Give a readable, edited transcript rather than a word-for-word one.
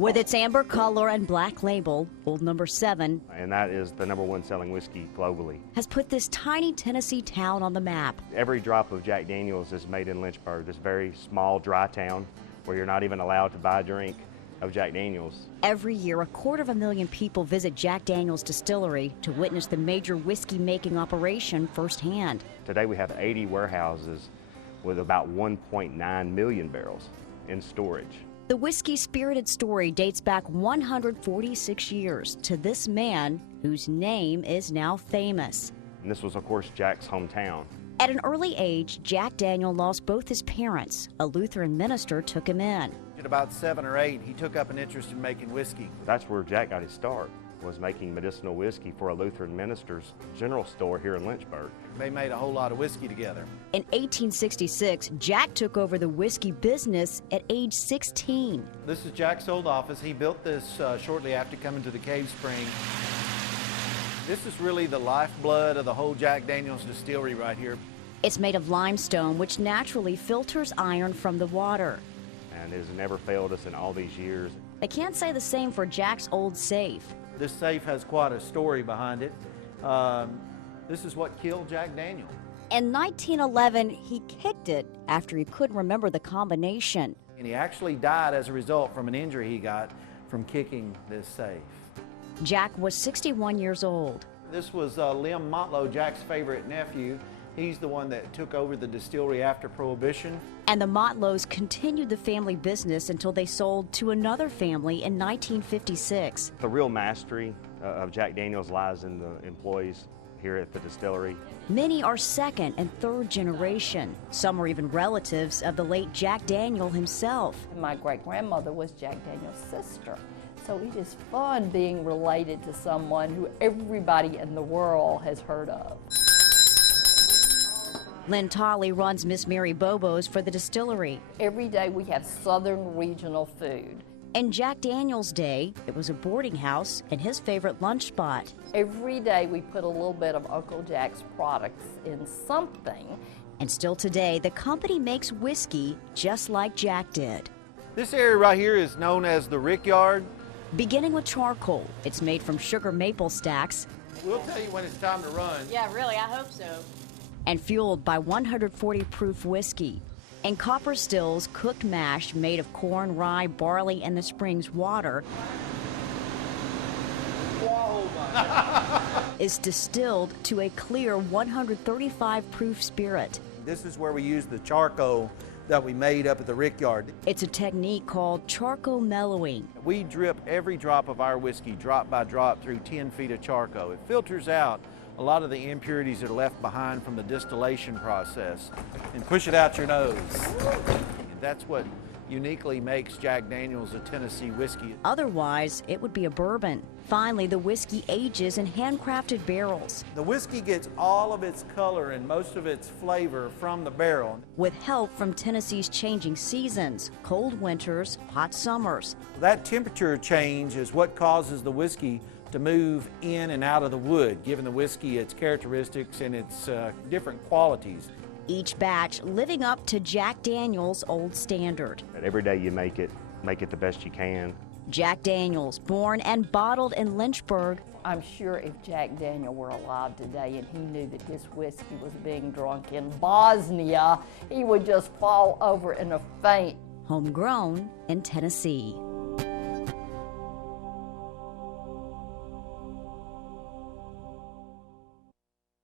With its amber color and black label, Old Number 7, And that is the #1 selling whiskey globally. has put this tiny Tennessee town on the map. Every drop of Jack Daniels is made in Lynchburg, this very small, dry town where you're not even allowed to buy a drink of Jack Daniels. Every year, 250,000 people visit Jack Daniel's Distillery to witness the major whiskey-making operation firsthand. Today we have 80 warehouses with about 1.9 million barrels in storage. The whiskey-spirited story dates back 146 years to this man whose name is now famous. And this was, of course, Jack's hometown. At an early age, Jack Daniel lost both his parents. A Lutheran minister took him in. At about 7 or 8, he took up an interest in making whiskey. That's where Jack got his start, was making medicinal whiskey for a Lutheran minister's general store here in Lynchburg. They made a whole lot of whiskey together. In 1866, Jack took over the whiskey business at age 16. This is Jack's old office. He built this shortly after coming to the Cave Spring. This is really the lifeblood of the whole Jack Daniel's distillery right here. It's made of limestone, which naturally filters iron from the water. And it has never failed us in all these years. They can't say the same for Jack's old safe. This safe has quite a story behind it. This is what killed Jack Daniel. In 1911, he kicked it after he couldn't remember the combination. And he actually died as a result from an injury he got from kicking this safe. Jack was 61 years old. This was Lem Montlow, Jack's favorite nephew. He's the one that took over the distillery after Prohibition. And the Montlows continued the family business until they sold to another family in 1956. The real mastery of Jack Daniels lies in the employees here at the distillery. Many are second and third generation. Some are even relatives of the late Jack Daniel himself. My great-grandmother was Jack Daniel's sister. So it is fun being related to someone who everybody in the world has heard of. Lynn Tolley runs Miss Mary Bobo's for the distillery. Every day we have Southern regional food. In Jack Daniel's day, it was a boarding house and his favorite lunch spot. Every day we put a little bit of Uncle Jack's products in something. And still today, the company makes whiskey just like Jack did. This area right here is known as the Rickyard. Beginning with charcoal, it's made from sugar maple stacks. We'll tell you when it's time to run. Yeah, really, I hope so. And fueled by 140 proof whiskey. In copper stills, cooked mash made of corn, rye, barley, and the spring's water is distilled to a clear 135 proof spirit. This is where we use the charcoal that we made up at the Rickyard. It's a technique called charcoal mellowing. We drip every drop of our whiskey drop by drop through 10 feet of charcoal. It filters out a lot of the impurities that are left behind from the distillation process and push it out your nose. And that's what uniquely makes Jack Daniel's a Tennessee whiskey. Otherwise, it would be a bourbon. Finally, the whiskey ages in handcrafted barrels. The whiskey gets all of its color and most of its flavor from the barrel. With help from Tennessee's changing seasons, cold winters, hot summers. That temperature change is what causes the whiskey to move in and out of the wood, giving the whiskey its characteristics and its different qualities. Each batch living up to Jack Daniel's old standard. But every day you make it the best you can. Jack Daniel's, born and bottled in Lynchburg. I'm sure if Jack Daniel were alive today and he knew that his whiskey was being drunk in Bosnia, he would just fall over in a faint. Homegrown in Tennessee.